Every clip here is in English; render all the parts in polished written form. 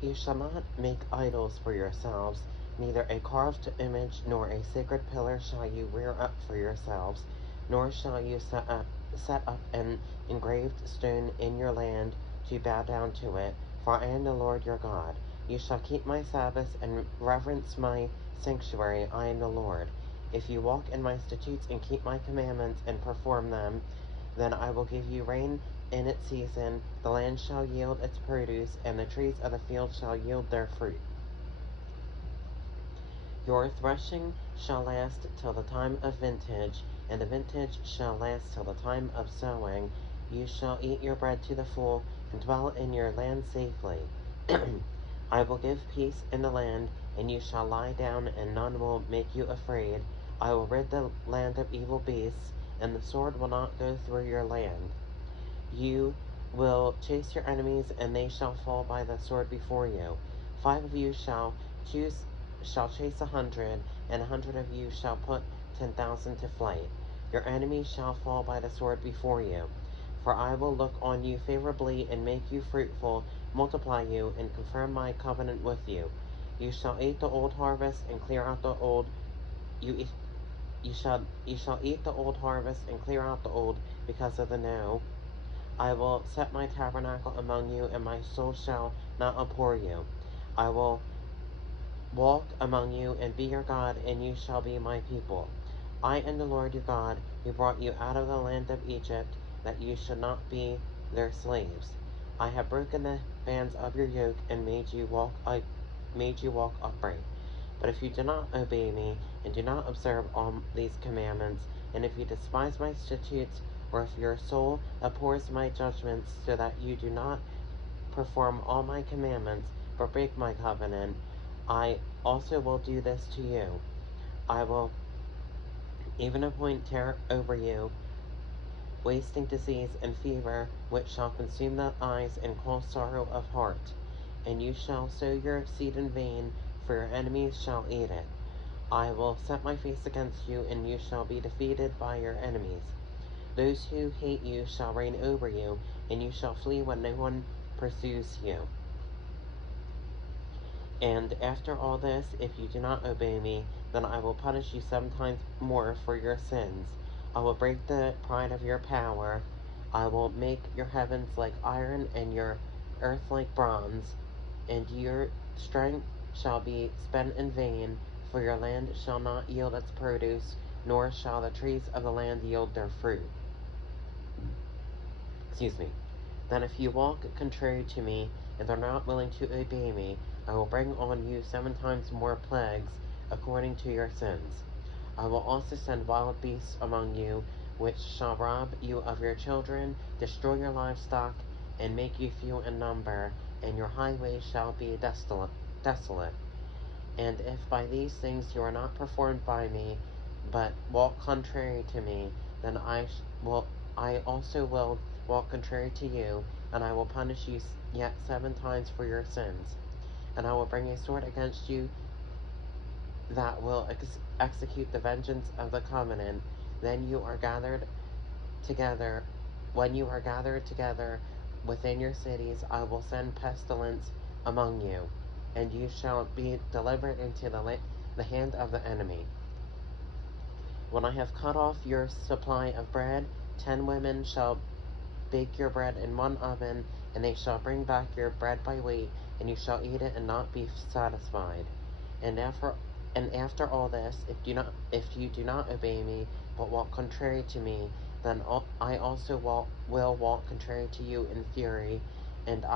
You shall not make idols for yourselves, neither a carved image nor a sacred pillar shall you rear up for yourselves, nor shall you set up an engraved stone in your land to bow down to it, for I am the Lord your God. You shall keep my Sabbaths and reverence my sanctuary. I am the Lord. If you walk in my statutes and keep my commandments and perform them, then I will give you rain in its season, the land shall yield its produce, and the trees of the field shall yield their fruit. Your threshing shall last till the time of vintage, and the vintage shall last till the time of sowing. You shall eat your bread to the full, and dwell in your land safely. I will give peace in the land, and you shall lie down, and none will make you afraid. I will rid the land of evil beasts, and the sword will not go through your land. You will chase your enemies, and they shall fall by the sword before you. 5 of you shall chase 100, and 100 of you shall put 10,000 to flight. Your enemies shall fall by the sword before you. For I will look on you favorably, and make you fruitful, multiply you, and confirm my covenant with you. You shall eat the old harvest, and clear out the old. You shall eat the old harvest, and clear out the old, because of the no. I will set my tabernacle among you, and my soul shall not abhor you. I will walk among you, and be your God, and you shall be my people. I am the Lord your God, who brought you out of the land of Egypt, that you should not be their slaves. I have broken the bands of your yoke, and made you walk upright. But if you do not obey me, and do not observe all these commandments, and if you despise my statutes, or if your soul abhors my judgments, so that you do not perform all my commandments, but break my covenant, I also will do this to you. I will even appoint terror over you, wasting disease and fever, which shall consume the eyes and cause sorrow of heart. And you shall sow your seed in vain, for your enemies shall eat it. I will set my face against you, and you shall be defeated by your enemies. Those who hate you shall reign over you, and you shall flee when no one pursues you. And after all this, if you do not obey me, then I will punish you 7 times more for your sins. I will break the pride of your power. I will make your heavens like iron, and your earth like bronze. And your strength shall be spent in vain, for your land shall not yield its produce, nor shall the trees of the land yield their fruit. Then if you walk contrary to me, and are not willing to obey me, I will bring on you 7 times more plagues, according to your sins. I will also send wild beasts among you, which shall rob you of your children, destroy your livestock, and make you few in number, and your highways shall be desolate. And if by these things you are not performed by me, but walk contrary to me, then I also will walk contrary to you, and I will punish you yet 7 times for your sins. And I will bring a sword against you that will execute the vengeance of the covenant. Then you are gathered together. When you are gathered together within your cities, I will send pestilence among you, and you shall be delivered into the hand of the enemy. When I have cut off your supply of bread, 10 women shall bake your bread in 1 oven, and they shall bring back your bread by weight, and you shall eat it and not be satisfied. And after all this, if you do not obey me, but walk contrary to me, then I also will walk contrary to you in fury, and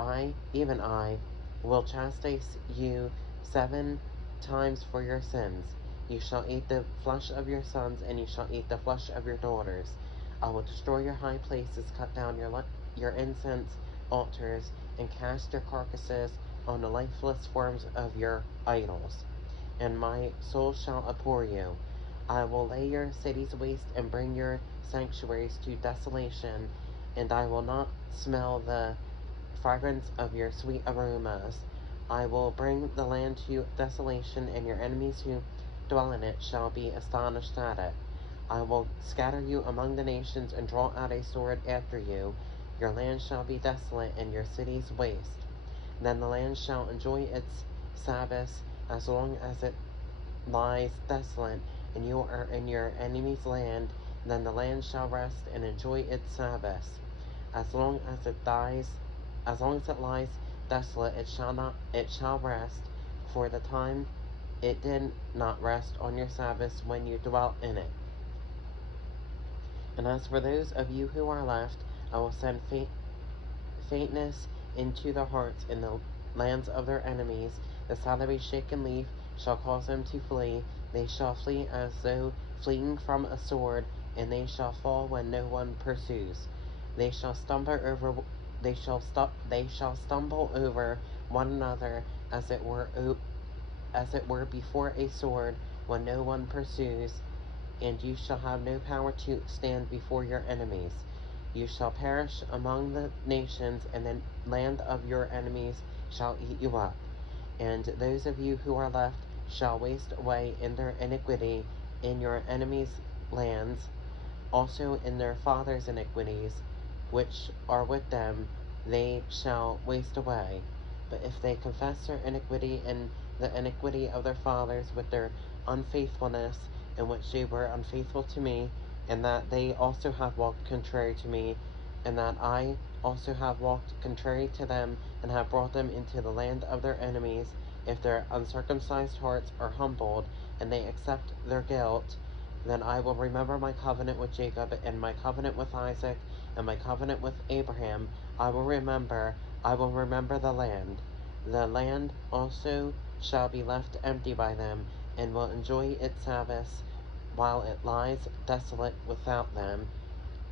even I, will chastise you 7 times for your sins. You shall eat the flesh of your sons, and you shall eat the flesh of your daughters. I will destroy your high places, cut down your incense altars, and cast your carcasses on the lifeless forms of your idols. And my soul shall abhor you. I will lay your cities waste and bring your sanctuaries to desolation, and I will not smell the fragrance of your sweet aromas. I will bring the land to desolation, and your enemies who dwell in it shall be astonished at it. I will scatter you among the nations, and draw out a sword after you. Your land shall be desolate, and your cities waste. Then the land shall enjoy its Sabbaths as long as it lies desolate, and you are in your enemy's land. Then the land shall rest and enjoy its Sabbaths. As long as it lies desolate, it shall rest, for the time it did not rest on your Sabbaths when you dwelt in it. And as for those of you who are left, I will send faintness into their hearts in the lands of their enemies. The sound of a shaken leaf shall cause them to flee. They shall flee as though fleeing from a sword, and they shall fall when no one pursues. They shall stumble over. They shall stumble over one another as it were before a sword when no one pursues. And you shall have no power to stand before your enemies. You shall perish among the nations, and the land of your enemies shall eat you up. And those of you who are left shall waste away in their iniquity in your enemies' lands, also in their fathers' iniquities, which are with them, they shall waste away. But if they confess their iniquity and the iniquity of their fathers with their unfaithfulness, in which they were unfaithful to me, and that they also have walked contrary to me, and that I also have walked contrary to them, and have brought them into the land of their enemies, if their uncircumcised hearts are humbled, and they accept their guilt, then I will remember my covenant with Jacob, and my covenant with Isaac, and my covenant with Abraham. I will remember the land. The land also shall be left empty by them, and will enjoy its Sabbaths while it lies desolate without them.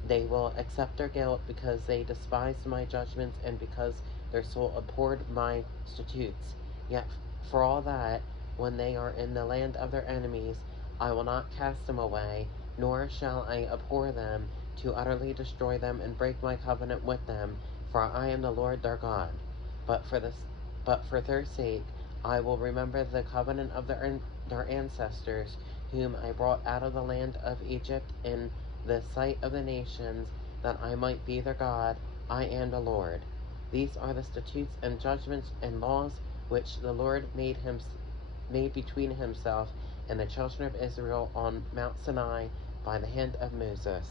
They will accept their guilt because they despised my judgments, and because their soul abhorred my statutes. Yet for all that, when they are in the land of their enemies, I will not cast them away, nor shall I abhor them, to utterly destroy them and break my covenant with them, for I am the Lord their God. But for their sake I will remember the covenant of their ancestors, whom I brought out of the land of Egypt in the sight of the nations, that I might be their God. I am the Lord. These are the statutes and judgments and laws which the Lord made between himself and the children of Israel on Mount Sinai by the hand of Moses.